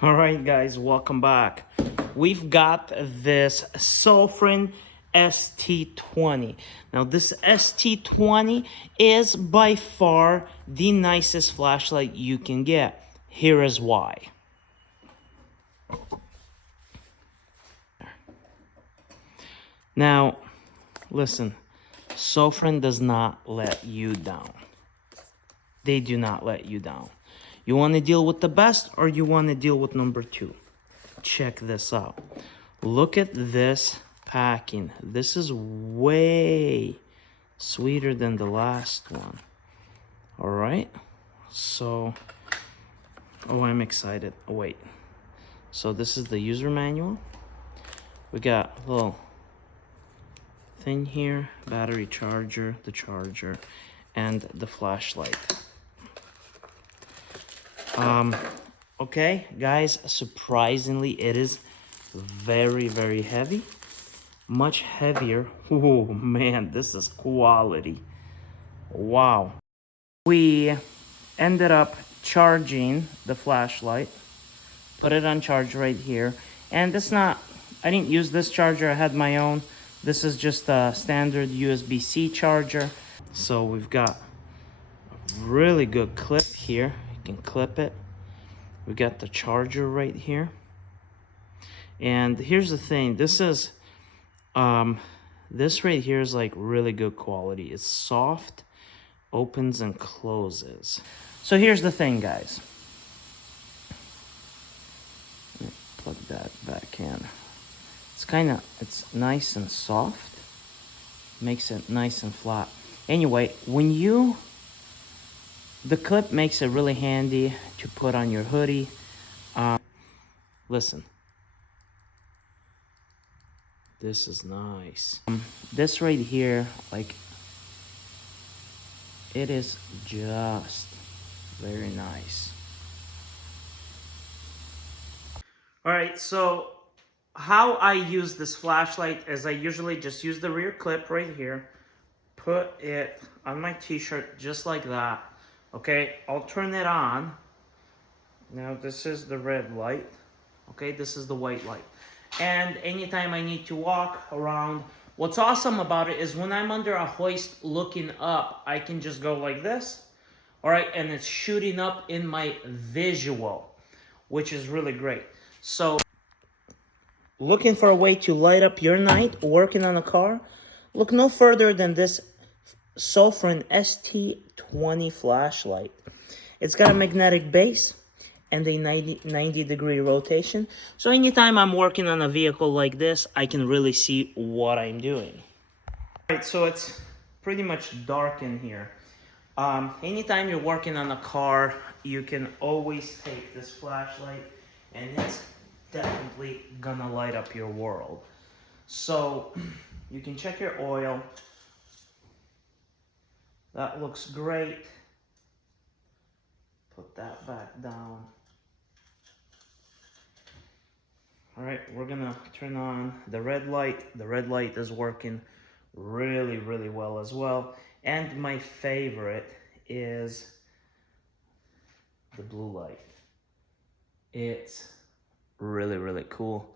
All right, guys, welcome back. We've got this Sofrin ST20. Now, this ST20 is by far the nicest flashlight you can get. Here is why. Now, listen, Sofrin does not let you down. They do not let you down. You want to deal with the best or you want to deal with number two? Check this out. Look at this packing. This is way sweeter than the last one. All right. So, oh, I'm excited. Oh, wait. So this is the user manual. We got a little thing here, battery charger, the charger, and the flashlight. Okay, guys, surprisingly, it is very, very heavy. Much heavier. Oh, man, this is quality. Wow. We ended up charging the flashlight. Put it on charge right here. And it's not, I didn't use this charger. I had my own. This is just a standard USB-C charger. So we've got a really good clip here. You can clip it. We got the charger right here. And here's the thing. This is, this right here is like really good quality. It's soft, opens and closes. So here's the thing, guys. Let me plug that back in. It's nice and soft. Makes it nice and flat. Anyway, the clip makes it really handy to put on your hoodie. Listen. This is nice. This right here, like, it is just very nice. All right, so how I use this flashlight is I usually just use the rear clip right here, put it on my t-shirt just like that. Okay, I'll turn it on. Now this is the red light. Okay, this is the white light. And anytime I need to walk around, what's awesome about it is when I'm under a hoist looking up, I can just go like this. All right, and it's shooting up in my visual, which is really great. So, looking for a way to light up your night working on a car? Look no further than this Sofrin ST20 flashlight. It's got a magnetic base and a 90-degree rotation. So anytime I'm working on a vehicle like this, I can really see what I'm doing. All right, so it's pretty much dark in here. Anytime you're working on a car, you can always take this flashlight and it's definitely gonna light up your world. So you can check your oil. That looks great. Put that back down. All right, we're gonna turn on the red light. The red light is working really, really well as well. And my favorite is the blue light. It's really, really cool.